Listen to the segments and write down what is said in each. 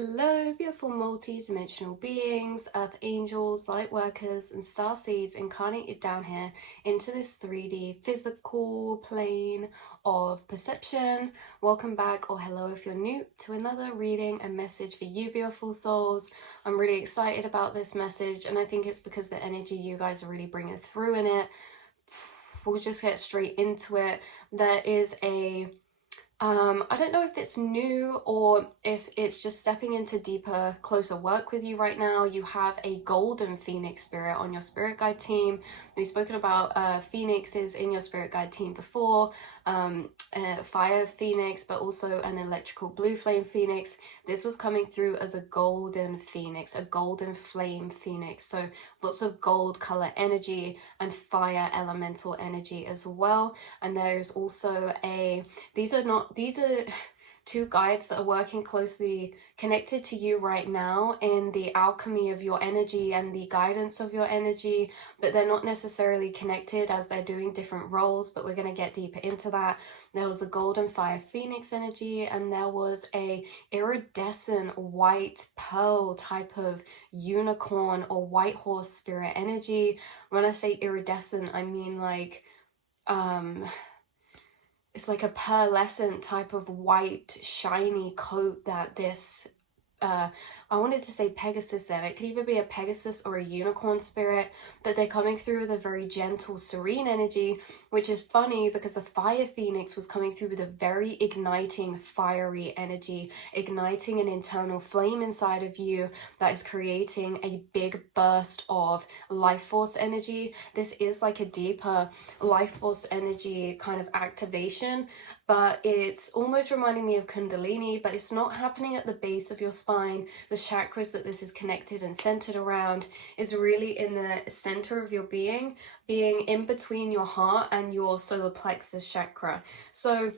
Hello, beautiful multi-dimensional beings, earth angels, light workers, and star seeds incarnated down here into this 3D physical plane of perception. Welcome back, or hello if you're new, to another reading and message for you, beautiful souls. I'm really excited about this message, and I think it's because the energy you guys are really bringing through in it. We'll just get straight into it. There is I don't know if it's new or if it's just stepping into deeper, closer work with you right now. You have a golden phoenix spirit on your spirit guide team. We've spoken about phoenixes in your spirit guide team before, fire phoenix, but also an electrical blue flame phoenix. This was coming through as a golden phoenix, a golden flame phoenix. So lots of gold color energy and fire elemental energy as well. And there's also these are two guides that are working closely connected to you right now in the alchemy of your energy and the guidance of your energy, but they're not necessarily connected as they're doing different roles, but we're going to get deeper into that. There was a golden fire phoenix energy, and there was a iridescent white pearl type of unicorn or white horse spirit energy. When I say iridescent, I mean like it's like a pearlescent type of white shiny coat that this I wanted to say Pegasus then. It could either be a Pegasus or a unicorn spirit, but they're coming through with a very gentle, serene energy, which is funny because the fire phoenix was coming through with a very igniting, fiery energy, igniting an internal flame inside of you that is creating a big burst of life force energy. This is like a deeper life force energy kind of activation, but it's almost reminding me of Kundalini, but it's not happening at the base of your spine. The chakras that this is connected and centered around is really in the center of your being in between your heart and your solar plexus chakra. So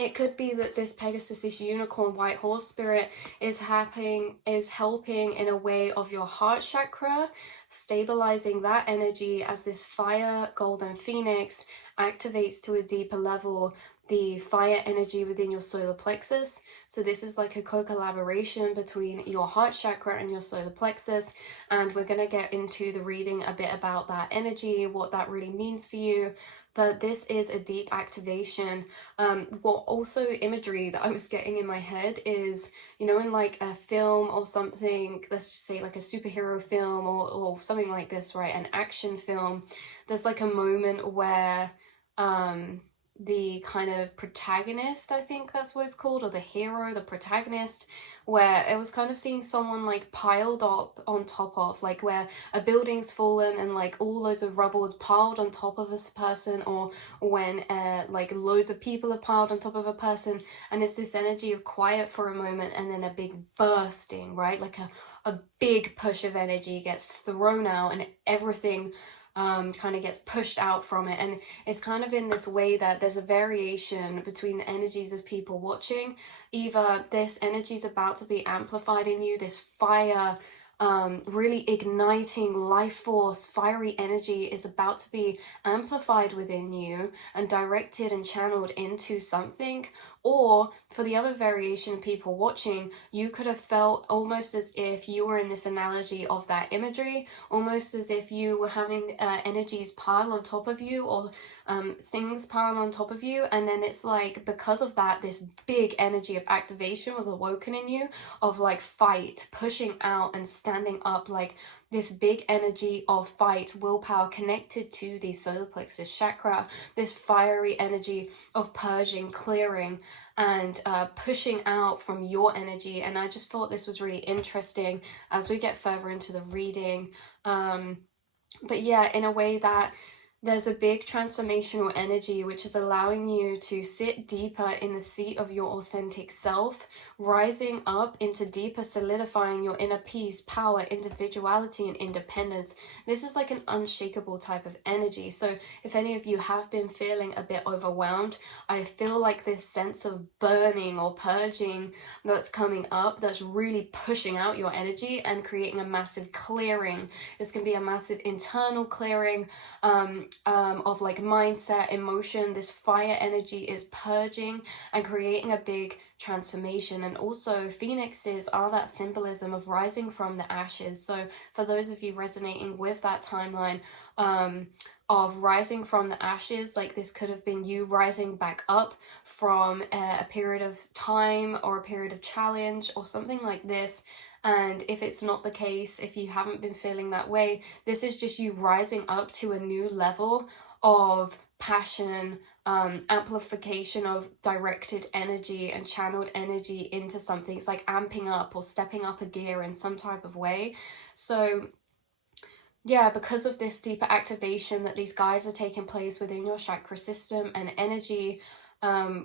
it could be that this Pegasus, this unicorn white horse spirit is helping in a way of your heart chakra, stabilizing that energy as this fire golden phoenix activates to a deeper level the fire energy within your solar plexus. So this is like a co-collaboration between your heart chakra and your solar plexus, and we're going to get into the reading a bit about that energy, what that really means for you. But this is a deep activation. What also imagery that I was getting in my head is, you know, in like a film or something, let's just say like a superhero film or something like this, right? An action film. There's like a moment where the kind of protagonist, I think that's what it's called, or the hero, the protagonist, where it was kind of seeing someone like piled up on top of, like where a building's fallen and like all loads of rubble is piled on top of a person, or when like loads of people are piled on top of a person, and it's this energy of quiet for a moment and then a big bursting, right? Like a big push of energy gets thrown out and everything kind of gets pushed out from it. And it's kind of in this way that there's a variation between the energies of people watching. Either this energy is about to be amplified in you, this fire, really igniting life force, fiery energy is about to be amplified within you and directed and channeled into something. Or for the other variation of people watching, you could have felt almost as if you were in this analogy of that imagery, almost as if you were having energies pile on top of you, or things pile on top of you, and then it's like because of that, this big energy of activation was awoken in you, of like fight, pushing out and standing up, like this big energy of fight, willpower connected to the solar plexus chakra, this fiery energy of purging, clearing, and pushing out from your energy. And I just thought this was really interesting as we get further into the reading. But yeah, in a way that there's a big transformational energy which is allowing you to sit deeper in the seat of your authentic self, rising up into deeper solidifying your inner peace, power, individuality, and independence. This is like an unshakable type of energy. So if any of you have been feeling a bit overwhelmed, I feel like this sense of burning or purging that's coming up, that's really pushing out your energy and creating a massive clearing. This can be a massive internal clearing, of like mindset, emotion. This fire energy is purging and creating a big transformation. And also phoenixes are that symbolism of rising from the ashes. So for those of you resonating with that timeline of rising from the ashes, like this could have been you rising back up from a period of time or a period of challenge or something like this. And if it's not the case, if you haven't been feeling that way, this is just you rising up to a new level of passion, amplification of directed energy and channeled energy into something. It's like amping up or stepping up a gear in some type of way. So yeah, because of this deeper activation that these guides are taking place within your chakra system and energy,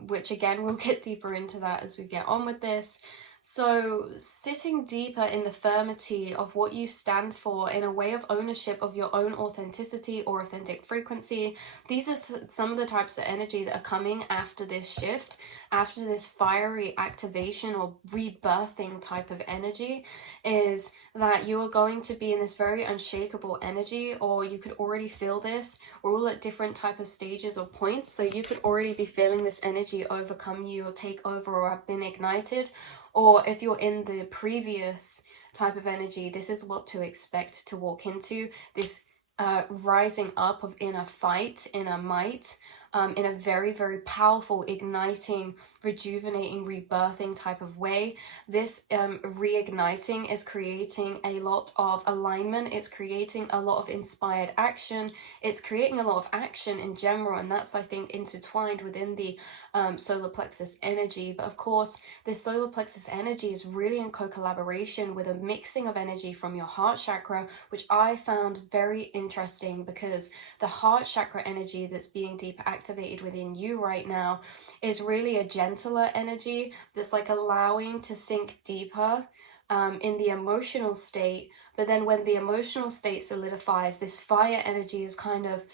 which again, we'll get deeper into that as we get on with this. So sitting deeper in the firmity of what you stand for in a way of ownership of your own authenticity or authentic frequency. These are some of the types of energy that are coming after this shift, after this fiery activation or rebirthing type of energy, is that you are going to be in this very unshakable energy, or you could already feel this. We're all at different type of stages or points, so you could already be feeling this energy overcome you or take over or have been ignited. Or if you're in the previous type of energy, this is what to expect to walk into. This rising up of inner fight, inner might, in a very, very powerful, igniting, rejuvenating, rebirthing type of way. This reigniting is creating a lot of alignment. It's creating a lot of inspired action. It's creating a lot of action in general. And that's, I think, intertwined within the solar plexus energy. But of course, this solar plexus energy is really in co-collaboration with a mixing of energy from your heart chakra, which I found very interesting, because the heart chakra energy that's being deep activated within you right now is really a gentler energy that's like allowing to sink deeper in the emotional state. But then when the emotional state solidifies, this fire energy is kind of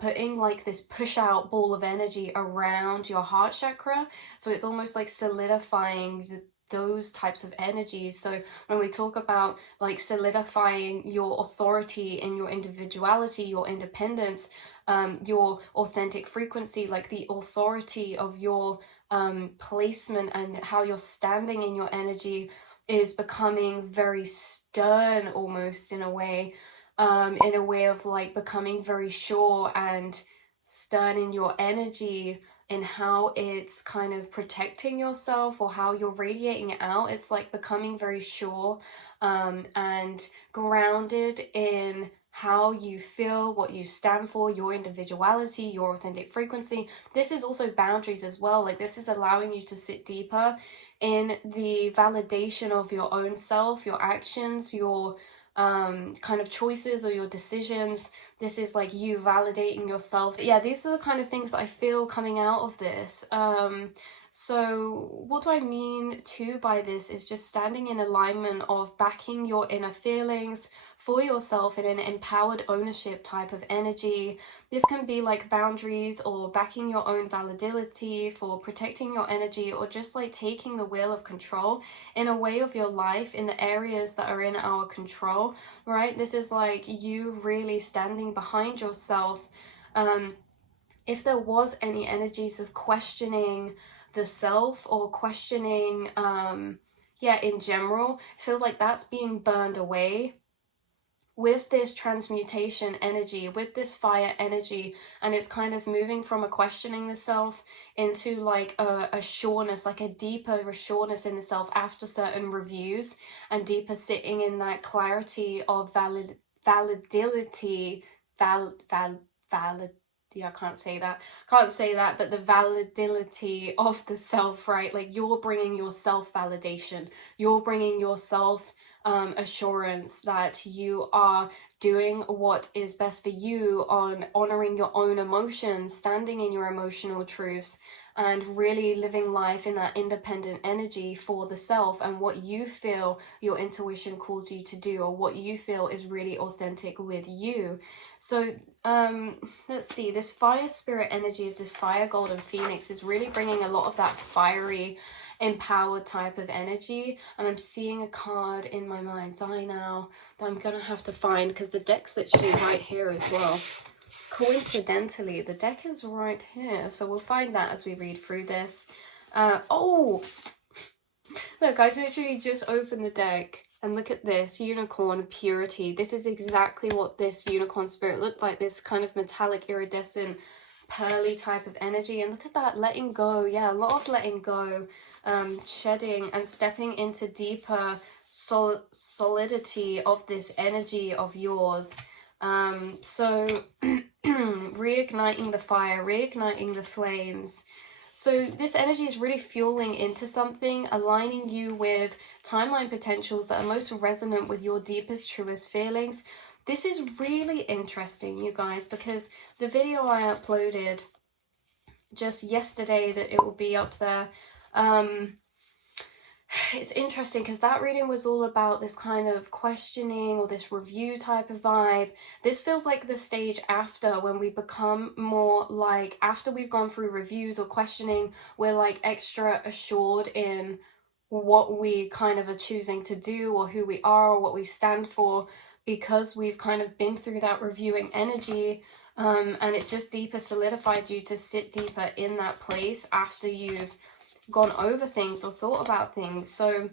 putting like this push out ball of energy around your heart chakra. So it's almost like solidifying those types of energies. So when we talk about like solidifying your authority in your individuality, your independence, your authentic frequency, like the authority of your placement and how you're standing in your energy is becoming very stern, almost in a way of like becoming very sure and stern in your energy, in how it's kind of protecting yourself or how you're radiating it out. It's like becoming very sure and grounded in how you feel, what you stand for, your individuality, your authentic frequency. This is also boundaries as well. Like this is allowing you to sit deeper in the validation of your own self, your actions, your kind of choices or your decisions. This is like you validating yourself. Yeah, these are the kind of things that I feel coming out of this. So what do I mean too by this is just standing in alignment of backing your inner feelings for yourself in an empowered ownership type of energy. This can be like boundaries or backing your own validity for protecting your energy, or just like taking the wheel of control in a way of your life in the areas that are in our control, right? This is like you really standing behind yourself. If there was any energies of questioning the self or questioning in general, it feels like that's being burned away with this transmutation energy, with this fire energy, and it's kind of moving from a questioning the self into like a sureness, like a deeper sureness in the self after certain reviews, and deeper sitting in that clarity of validity, I can't say that, but the validity of the self, right? Like you're bringing your self-validation, you're bringing yourself assurance that you are doing what is best for you, on honoring your own emotions, standing in your emotional truths, and really living life in that independent energy for the self and what you feel your intuition calls you to do, or what you feel is really authentic with you. So let's see, this fire spirit energy of this fire golden phoenix is really bringing a lot of that fiery, empowered type of energy. And I'm seeing a card in my mind's eye now that I'm gonna have to find, because the deck's literally right here as well. Coincidentally, the deck is right here, so we'll find that as we read through this. Oh, Look, I literally just opened the deck and look at this, unicorn, purity. This is exactly what this unicorn spirit looked like, this kind of metallic, iridescent, pearly type of energy. And look at that, letting go. Yeah, a lot of letting go, shedding and stepping into deeper solidity of this energy of yours. So reigniting the fire, reigniting the flames. So this energy is really fueling into something, aligning you with timeline potentials that are most resonant with your deepest, truest feelings. This is really interesting, you guys, because the video I uploaded just yesterday, that it will be up there, it's interesting because that reading was all about this kind of questioning or this review type of vibe. This feels like the stage after, when we become more like, after we've gone through reviews or questioning, we're like extra assured in what we kind of are choosing to do or who we are or what we stand for, because we've kind of been through that reviewing energy. And it's just deeper solidified you to sit deeper in that place after you've gone over things or thought about things. So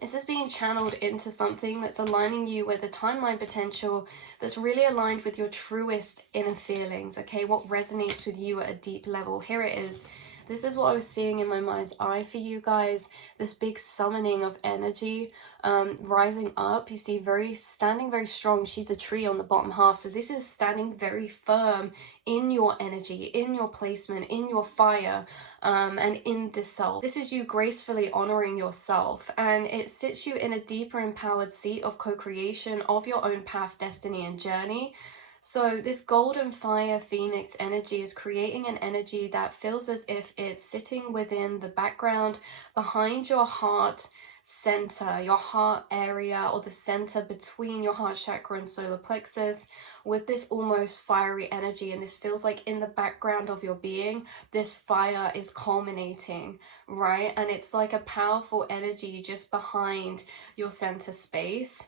this is being channeled into something that's aligning you with a timeline potential that's really aligned with your truest inner feelings, okay? What resonates with you at a deep level. Here it is. This is what I was seeing in my mind's eye for you guys. This big summoning of energy, rising up. You see, standing very strong. She's a tree on the bottom half. So this is standing very firm in your energy, in your placement, in your fire, and in the self. This is you gracefully honoring yourself, and it sits you in a deeper empowered seat of co-creation of your own path, destiny, and journey. So this golden fire phoenix energy is creating an energy that feels as if it's sitting within the background, behind your heart center, your heart area, or the center between your heart chakra and solar plexus, with this almost fiery energy. And this feels like in the background of your being, this fire is culminating, right? And it's like a powerful energy just behind your center space.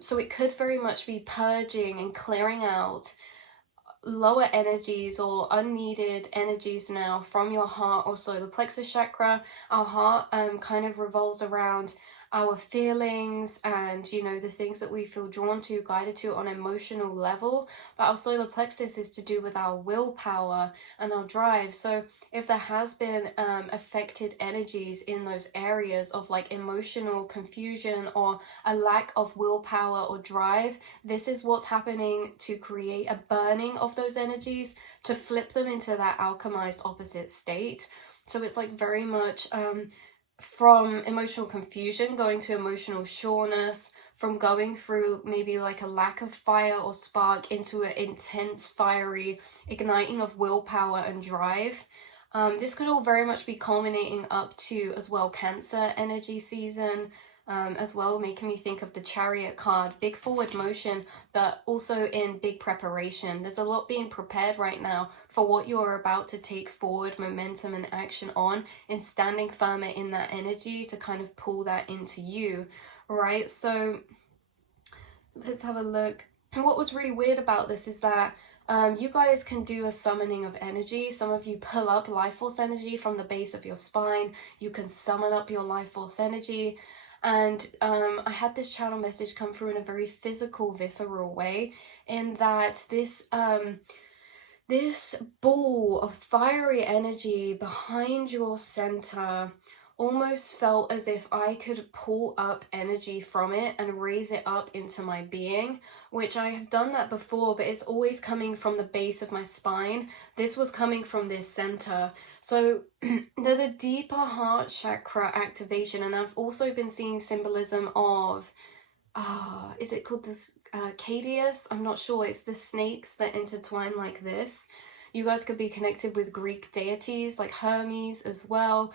So it could very much be purging and clearing out lower energies or unneeded energies now from your heart or solar plexus chakra. Our heart kind of revolves around our feelings and, you know, the things that we feel drawn to, guided to on an emotional level. But our solar plexus is to do with our willpower and our drive. So if there has been affected energies in those areas of like emotional confusion or a lack of willpower or drive, this is what's happening to create a burning of those energies, to flip them into that alchemized opposite state. So it's like very much from emotional confusion going to emotional sureness, from going through maybe like a lack of fire or spark into an intense fiery igniting of willpower and drive. This could all very much be culminating up to as well Cancer energy season, as well, making me think of the Chariot card. Big forward motion, but also in big preparation. There's a lot being prepared right now for what you're about to take forward momentum and action on, and standing firmer in that energy to kind of pull that into you, right? So let's have a look. And what was really weird about this is that you guys can do a summoning of energy. Some of you pull up life force energy from the base of your spine. You can summon up your life force energy. And I had this channel message come through in a very physical, visceral way, in that this this ball of fiery energy behind your center almost felt as if I could pull up energy from it and raise it up into my being, which I have done that before, but it's always coming from the base of my spine. This was coming from this center. So there's a deeper heart chakra activation, and I've also been seeing symbolism of, is it called this Cadius? I'm not sure. It's the snakes that intertwine like this. You guys could be connected with Greek deities like Hermes as well.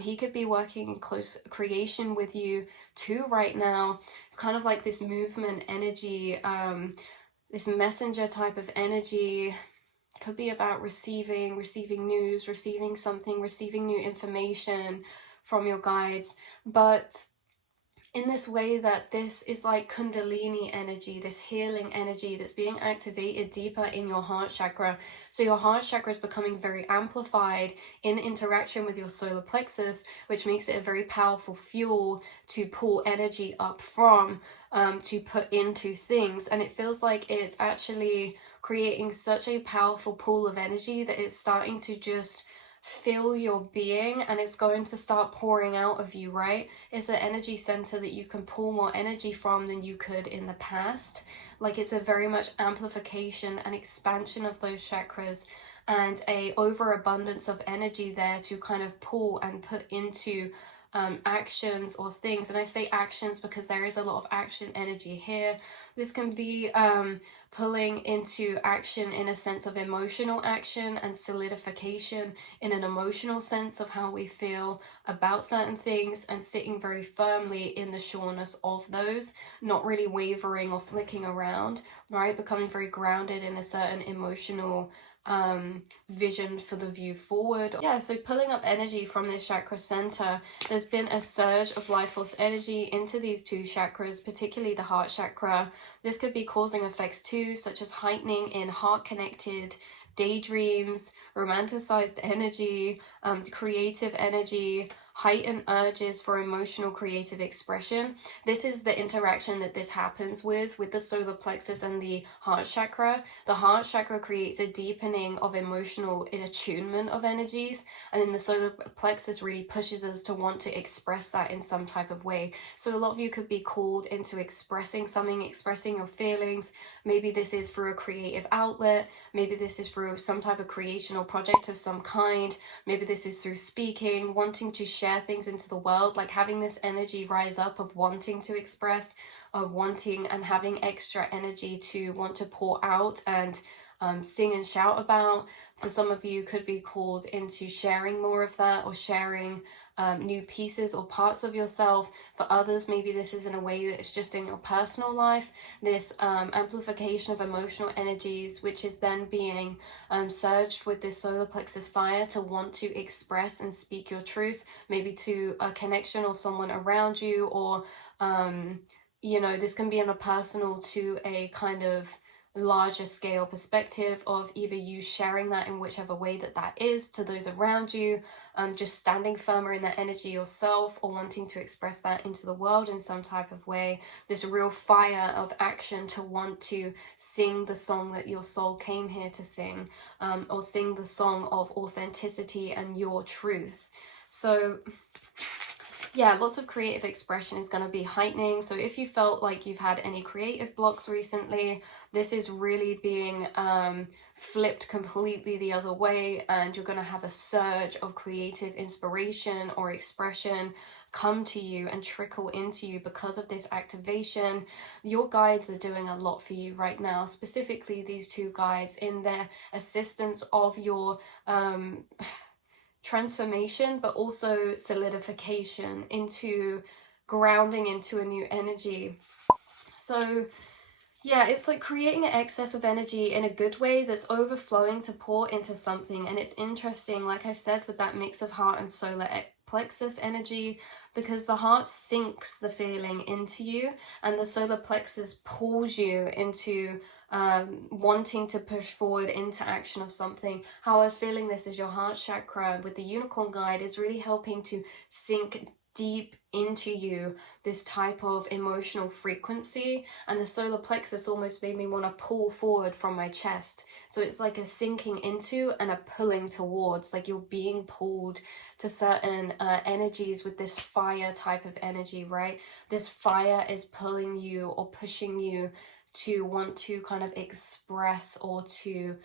He could be working in close creation with you too right now. It's kind of like this movement energy, this messenger type of energy. Could be about receiving news, receiving something, receiving new information from your guides. But in this way that this is like kundalini energy, this healing energy that's being activated deeper in your heart chakra. So your heart chakra is becoming very amplified in interaction with your solar plexus, which makes it a very powerful fuel to pull energy up from, to put into things. And it feels like it's actually creating such a powerful pool of energy that it's starting to just fill your being, and it's going to start pouring out of you, right? It's an energy center that you can pull more energy from than you could in the past. Like, it's a very much amplification and expansion of those chakras, and a overabundance of energy there to kind of pull and put into actions or things. And I say actions because there is a lot of action energy here. This can be pulling into action in a sense of emotional action and solidification in an emotional sense of how we feel about certain things, and sitting very firmly in the sureness of those, not really wavering or flicking around, right? Becoming very grounded in a certain emotional vision for the view forward. Yeah, so pulling up energy from this chakra center, there's been a surge of life force energy into these two chakras, particularly the heart chakra. This could be causing effects too, such as heightening in heart connected daydreams, romanticized energy, creative energy, heightened urges for emotional creative expression. This is the interaction that this happens with the solar plexus and the heart chakra. The heart chakra creates a deepening of emotional attunement of energies, and then the solar plexus really pushes us to want to express that in some type of way. So a lot of you could be called into expressing something, expressing your feelings. Maybe this is through a creative outlet, maybe this is through some type of creation or project of some kind, maybe this is through speaking, wanting to share things into the world, like having this energy rise up of wanting to express, wanting and having extra energy to want to pour out and sing and shout about. For some of you, could be called into sharing more of that, or sharing new pieces or parts of yourself. For others, maybe this is in a way that it's just in your personal life, this amplification of emotional energies, which is then being surged with this solar plexus fire to want to express and speak your truth, maybe to a connection or someone around you, or you know, this can be on a personal to a kind of larger scale perspective of either you sharing that in whichever way that is to those around you, just standing firmer in that energy yourself, or wanting to express that into the world in some type of way. This real fire of action to want to sing the song that your soul came here to sing, or sing the song of authenticity and your truth. So yeah, lots of creative expression is going to be heightening. So if you felt like you've had any creative blocks recently, this is really being flipped completely the other way, and you're going to have a surge of creative inspiration or expression come to you and trickle into you because of this activation. Your guides are doing a lot for you right now, specifically these two guides, in their assistance of your transformation, but also solidification into grounding into a new energy. So yeah, it's like creating an excess of energy in a good way that's overflowing to pour into something. And it's interesting, like I said, with that mix of heart and solar plexus energy, because the heart sinks the feeling into you, and the solar plexus pulls you into wanting to push forward into action of something. How I was feeling this is your heart chakra with the unicorn guide is really helping to sink deep into you this type of emotional frequency, and the solar plexus almost made me want to pull forward from my chest. So it's like a sinking into and a pulling towards, like you're being pulled to certain energies with this fire type of energy, right? This fire is pulling you or pushing you to want to kind of express or to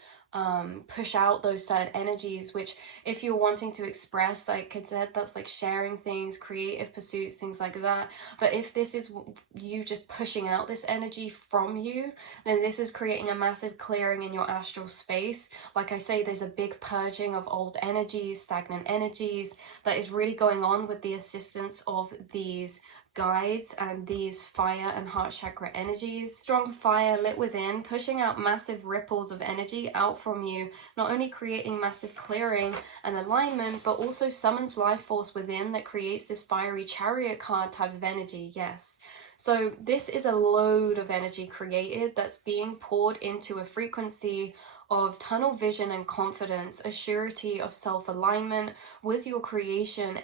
push out those certain energies, which if you're wanting to express, like I said, that's like sharing things, creative pursuits, things like that. But if this is you just pushing out this energy from you, then this is creating a massive clearing in your astral space. Like I say, there's a big purging of old energies, stagnant energies that is really going on with the assistance of these guides and these fire and heart chakra energies. Strong fire lit within, pushing out massive ripples of energy out from you, not only creating massive clearing and alignment, but also summons life force within that creates this fiery chariot card type of energy. Yes. So this is a load of energy created that's being poured into a frequency of tunnel vision and confidence, a surety of self-alignment with your creation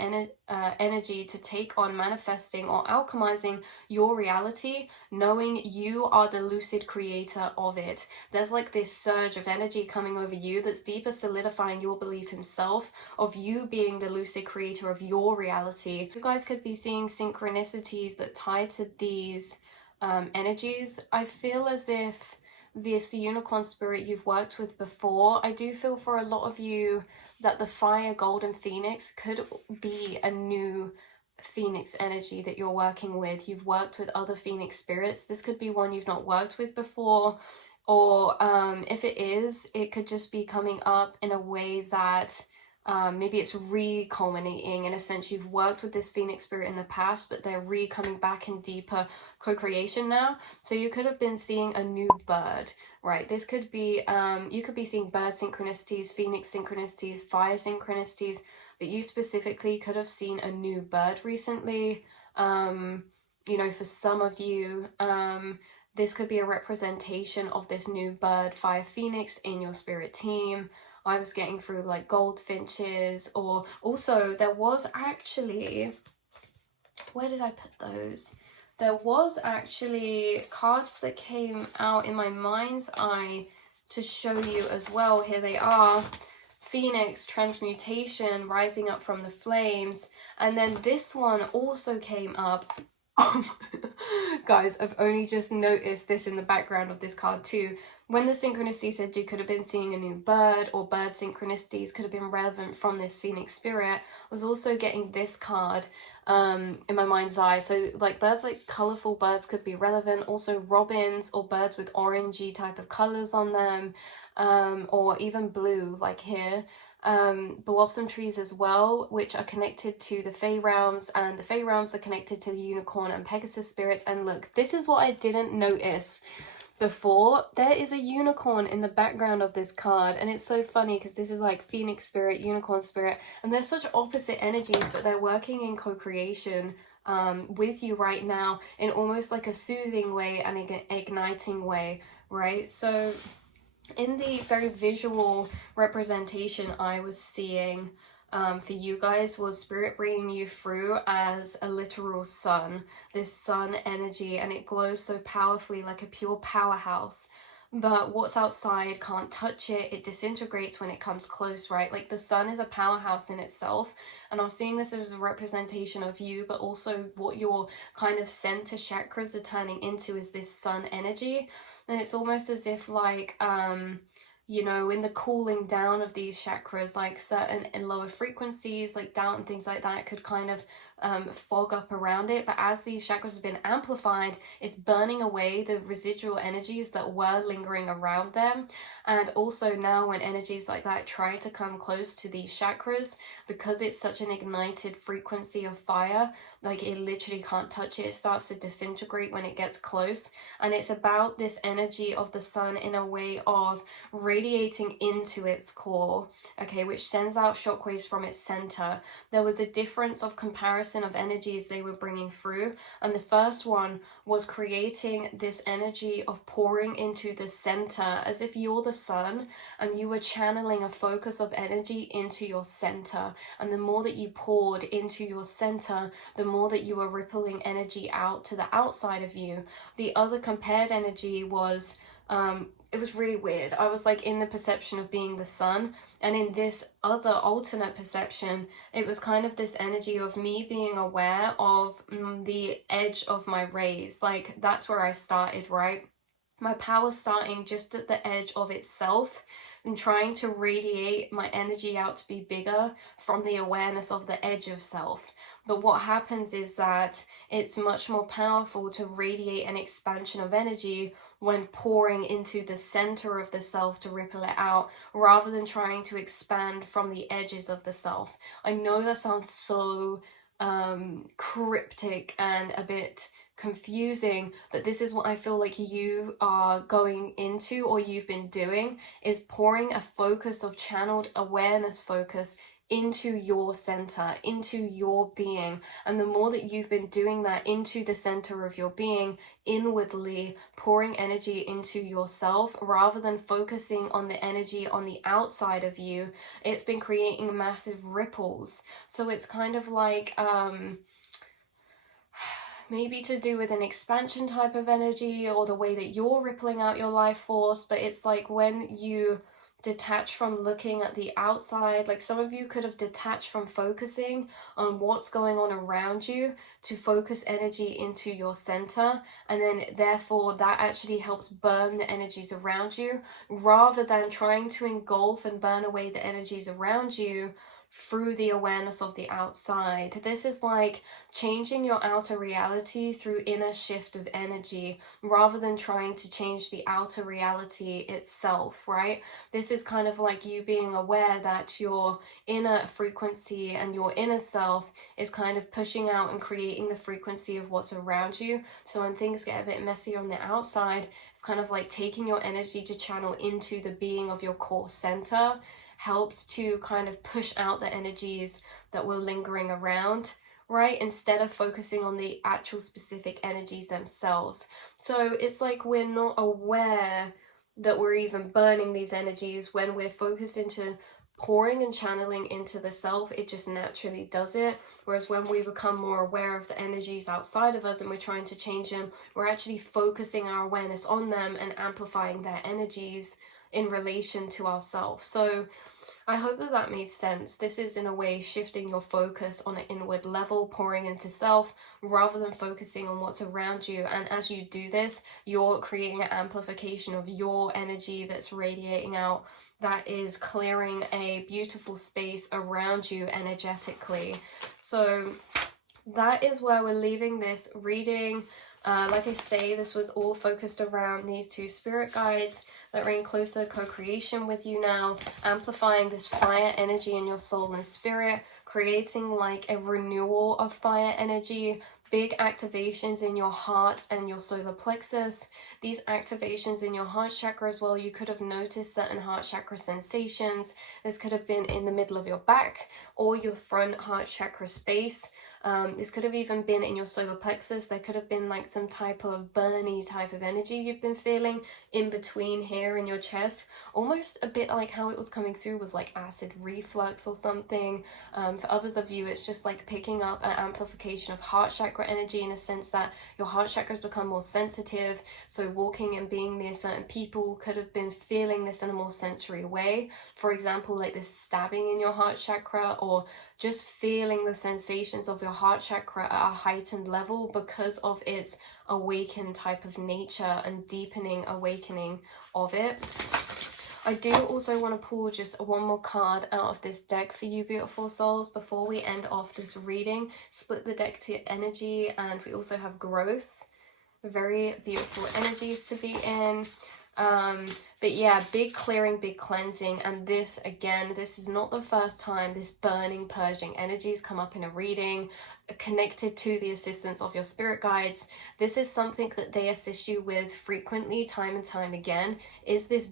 energy to take on manifesting or alchemizing your reality, knowing you are the lucid creator of it. There's like this surge of energy coming over you that's deeper solidifying your belief in self, of you being the lucid creator of your reality. You guys could be seeing synchronicities that tie to these energies. I feel as if this unicorn spirit you've worked with before, I do feel for a lot of you that the fire golden phoenix could be a new phoenix energy that you're working with. You've worked with other phoenix spirits. This could be one you've not worked with before, or if it is, it could just be coming up in a way that maybe it's re-culminating. In a sense, you've worked with this phoenix spirit in the past, but they're coming back in deeper co-creation now. So you could have been seeing a new bird, right? This could be, you could be seeing bird synchronicities, phoenix synchronicities, fire synchronicities, but you specifically could have seen a new bird recently. You know, for some of you, this could be a representation of this new bird, fire phoenix, in your spirit team. I was getting through like goldfinches, or also there was actually, where did I put those? There was actually cards that came out in my mind's eye to show you as well. Here they are. Phoenix, transmutation, rising up from the flames. And then this one also came up. Guys, I've only just noticed this in the background of this card too. When the synchronicity said you could have been seeing a new bird, or bird synchronicities could have been relevant from this phoenix spirit, I was also getting this card in my mind's eye. So like birds, like colorful birds could be relevant. Also robins or birds with orangey type of colors on them, or even blue like here. Blossom trees as well, which are connected to the Fey realms, and the Fey realms are connected to the unicorn and Pegasus spirits. And look, this is what I didn't notice before. There is a unicorn in the background of this card, and it's so funny because this is like phoenix spirit, unicorn spirit, and they're such opposite energies, but they're working in co-creation with you right now in almost like a soothing way and an igniting way, right? So in the very visual representation I was seeing for you guys was spirit bringing you through as a literal sun, this sun energy, and it glows so powerfully like a pure powerhouse. But what's outside can't touch it. It disintegrates when it comes close, right? Like the sun is a powerhouse in itself. And I was seeing this as a representation of you, but also what your kind of center chakras are turning into is this sun energy. And it's almost as if like, you know, in the cooling down of these chakras, like certain lower frequencies, like doubt and things like that could kind of fog up around it. But as these chakras have been amplified, it's burning away the residual energies that were lingering around them. And also now when energies like that try to come close to these chakras, because it's such an ignited frequency of fire, like it literally can't touch it. It starts to disintegrate when it gets close. And it's about this energy of the sun in a way of radiating into its core, okay, which sends out shockwaves from its center. There was a difference of comparison of energies they were bringing through, and the first one was creating this energy of pouring into the center as if you're the sun and you were channeling a focus of energy into your center. And the more that you poured into your center, the more that you were rippling energy out to the outside of you. The other compared energy was it was really weird. I was like in the perception of being the sun, and in this other alternate perception, it was kind of this energy of me being aware of the edge of my rays. Like that's where I started, right? My power starting just at the edge of itself and trying to radiate my energy out to be bigger from the awareness of the edge of self. But what happens is that it's much more powerful to radiate an expansion of energy when pouring into the center of the self to ripple it out, rather than trying to expand from the edges of the self. I know that sounds so cryptic and a bit confusing, but this is what I feel like you are going into, or you've been doing, is pouring a focus of channeled awareness focus into your center, into your being. And the more that you've been doing that into the center of your being, inwardly pouring energy into yourself rather than focusing on the energy on the outside of you, it's been creating massive ripples. So it's kind of like maybe to do with an expansion type of energy, or the way that you're rippling out your life force. But it's like when you detach from looking at the outside, like some of you could have detached from focusing on what's going on around you to focus energy into your center, and then therefore that actually helps burn the energies around you, rather than trying to engulf and burn away the energies around you through the awareness of the outside. This is like changing your outer reality through inner shift of energy, rather than trying to change the outer reality itself, right? This is kind of like you being aware that your inner frequency and your inner self is kind of pushing out and creating the frequency of what's around you. So when things get a bit messy on the outside, it's kind of like taking your energy to channel into the being of your core center helps to kind of push out the energies that were lingering around, right? Instead of focusing on the actual specific energies themselves. So it's like we're not aware that we're even burning these energies when we're focused into pouring and channeling into the self. It just naturally does it. Whereas when we become more aware of the energies outside of us and we're trying to change them, we're actually focusing our awareness on them and amplifying their energies in relation to ourselves. So I hope that that made sense. This is in a way shifting your focus on an inward level, pouring into self rather than focusing on what's around you. And as you do this, you're creating an amplification of your energy that's radiating out, that is clearing a beautiful space around you energetically. So that is where we're leaving this reading. Like I say, this was all focused around these two spirit guides that are in closer co-creation with you now, amplifying this fire energy in your soul and spirit, creating like a renewal of fire energy, big activations in your heart and your solar plexus. These activations in your heart chakra as well, you could have noticed certain heart chakra sensations. This could have been in the middle of your back or your front heart chakra space. This could have even been in your solar plexus. There could have been like some type of burny type of energy you've been feeling in between here in your chest, almost a bit like how it was coming through was like acid reflux or something. For others of you, it's just like picking up an amplification of heart chakra energy, in a sense that your heart chakras become more sensitive. So walking and being near certain people could have been feeling this in a more sensory way. For example, like this stabbing in your heart chakra, or just feeling the sensations of your heart chakra at a heightened level because of its awakened type of nature and deepening awakening of it. I do also want to pull just one more card out of this deck for you beautiful souls before we end off this reading. Split the deck to energy, and we also have growth. Very beautiful energies to be in. But yeah, big clearing, big cleansing. And this, again, this is not the first time this burning, purging energies come up in a reading connected to the assistance of your spirit guides. This is something that they assist you with frequently, time and time again, is this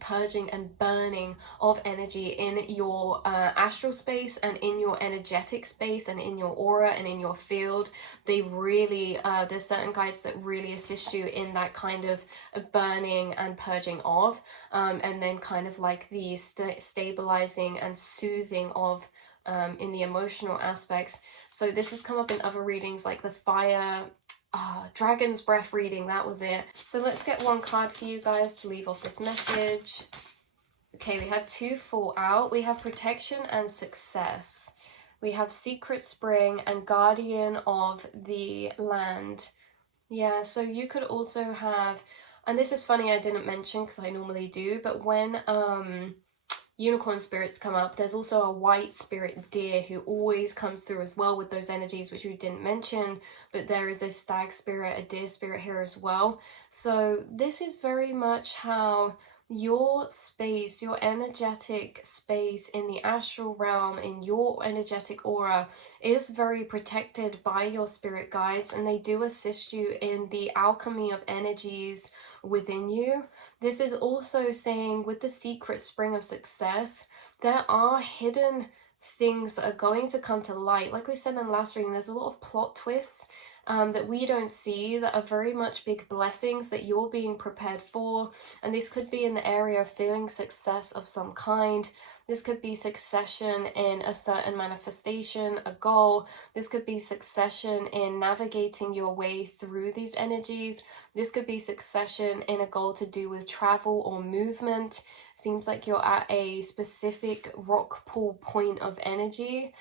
purging and burning of energy in your astral space and in your energetic space and in your aura and in your field. They really, there's certain guides that really assist you in that kind of burning and purging of, and then kind of like the stabilizing and soothing of in the emotional aspects. So this has come up in other readings, like the fire dragon's breath reading, that was it. So let's get one card for you guys to leave off this message. Okay, we had two fall out. We have protection and success. We have secret spring and guardian of the land. Yeah, so you could also have, and this is funny I didn't mention because I normally do, but when unicorn spirits come up, there's also a white spirit deer who always comes through as well with those energies, which we didn't mention, but there is a stag spirit, a deer spirit here as well. So this is very much how your space, your energetic space in the astral realm, in your energetic aura, is very protected by your spirit guides, and they do assist you in the alchemy of energies within you. This is also saying, with the secret spring of success, there are hidden things that are going to come to light. Like we said in the last reading, there's a lot of plot twists that we don't see, that are very much big blessings that you're being prepared for. And this could be in the area of feeling success of some kind. This could be succession in a certain manifestation, a goal. This could be succession in navigating your way through these energies. This could be succession in a goal to do with travel or movement. Seems like you're at a specific rock pool point of energy.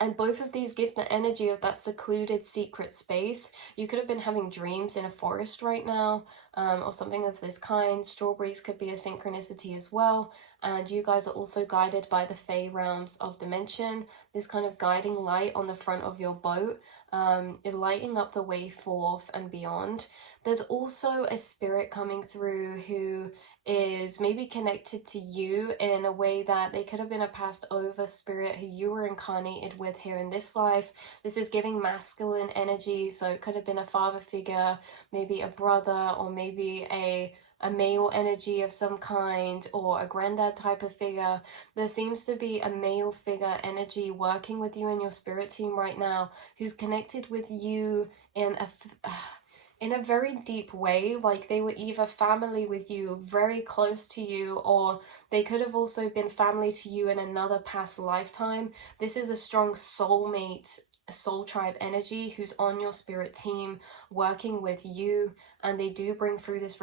And both of these give the energy of that secluded secret space. You could have been having dreams in a forest right now, or something of this kind. Strawberries could be a synchronicity as well. And you guys are also guided by the Fey realms of dimension. This kind of guiding light on the front of your boat, lighting up the way forth and beyond. There's also a spirit coming through who is maybe connected to you in a way that they could have been a past over spirit who you were incarnated with here in this life. This is giving masculine energy, so it could have been a father figure, maybe a brother, or maybe a male energy of some kind, or a granddad type of figure. There seems to be a male figure energy working with you and your spirit team right now, who's connected with you in a very deep way. Like they were either family with you, very close to you, or they could have also been family to you in another past lifetime. This is a strong soulmate, soul tribe energy who's on your spirit team working with you, and they do bring through this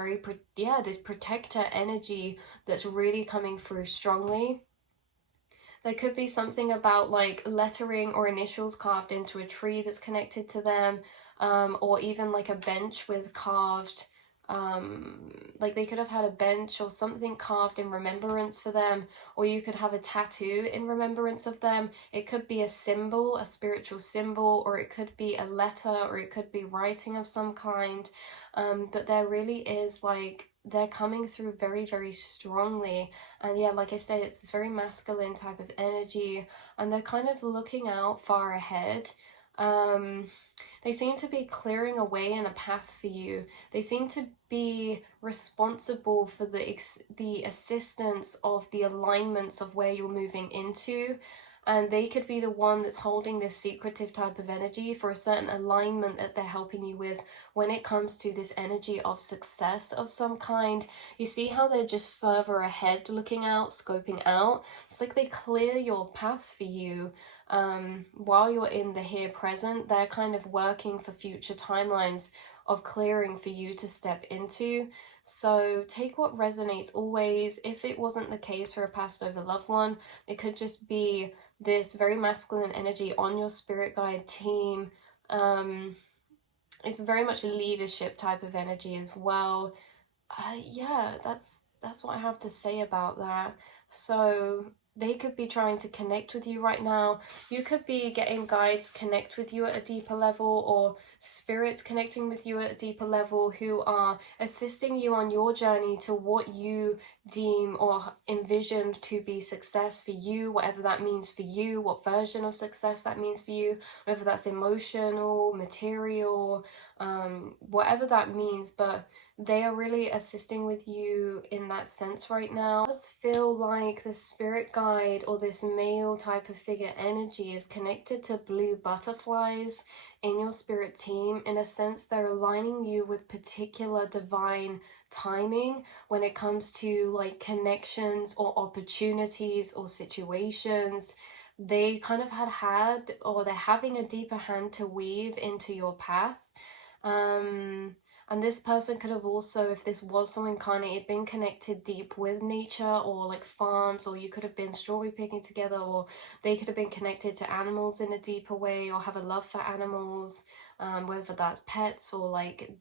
this protector energy that's really coming through strongly. There could be something about like lettering or initials carved into a tree that's connected to them, or even like a bench with carved, like they could have had a bench or something carved in remembrance for them, or you could have a tattoo in remembrance of them. It could be a symbol, a spiritual symbol, or it could be a letter, or it could be writing of some kind. But there really is, like, they're coming through very, very strongly. And yeah, like I said, it's this very masculine type of energy, and they're kind of looking out far ahead. They seem to be clearing a way and a path for you. They seem to be responsible for the assistance of the alignments of where you're moving into. And they could be the one that's holding this secretive type of energy for a certain alignment that they're helping you with when it comes to this energy of success of some kind. You see how they're just further ahead, looking out, scoping out. It's like they clear your path for you. While you're in the here present, they're kind of working for future timelines of clearing for you to step into. So take what resonates always. If it wasn't the case for a past over loved one, it could just be this very masculine energy on your spirit guide team. It's very much a leadership type of energy as well. Yeah, that's what I have to say about that. So they could be trying to connect with you right now. You could be getting guides connect with you at a deeper level, or spirits connecting with you at a deeper level who are assisting you on your journey to what you deem or envisioned to be success for you, whatever that means for you, what version of success that means for you, whether that's emotional, material, whatever that means. But they are really assisting with you in that sense right now. It does feel like the spirit guide or this male type of figure energy is connected to blue butterflies in your spirit team. In a sense, they're aligning you with particular divine timing when it comes to like connections or opportunities or situations. They kind of had or they're having a deeper hand to weave into your path. And this person could have also, if this was so incarnated, been connected deep with nature or like farms, or you could have been strawberry picking together, or they could have been connected to animals in a deeper way, or have a love for animals, whether that's pets or like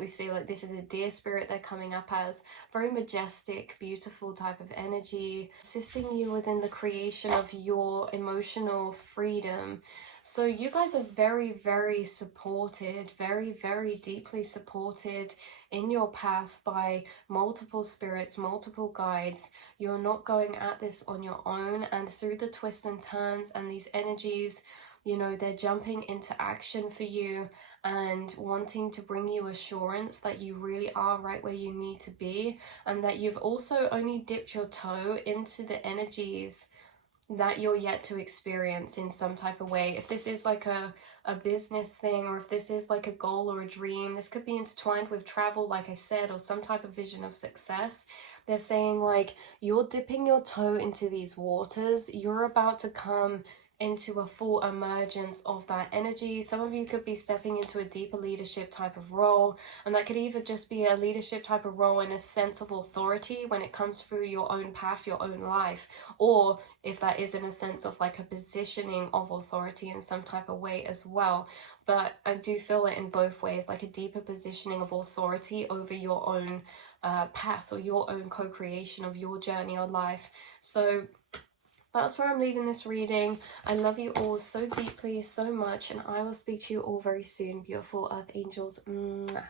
we say, like this is a deer spirit they're coming up as. Very majestic, beautiful type of energy, assisting you within the creation of your emotional freedom. So you guys are very, very supported, very, very deeply supported in your path by multiple spirits, multiple guides. You're not going at this on your own, and through the twists and turns and these energies, you know, they're jumping into action for you and wanting to bring you assurance that you really are right where you need to be, and that you've also only dipped your toe into the energies that you're yet to experience in some type of way. If this is like a business thing, or if this is like a goal or a dream, this could be intertwined with travel, like I said, or some type of vision of success. They're saying like, you're dipping your toe into these waters, you're about to come into a full emergence of that energy. Some of you could be stepping into a deeper leadership type of role, and that could either just be a leadership type of role and a sense of authority when it comes through your own path, your own life, or if that is in a sense of like a positioning of authority in some type of way as well. But I do feel it in both ways, like a deeper positioning of authority over your own path, or your own co-creation of your journey or life. So that's where I'm leaving this reading. I love you all so deeply, so much, and I will speak to you all very soon, beautiful earth angels. Mwah.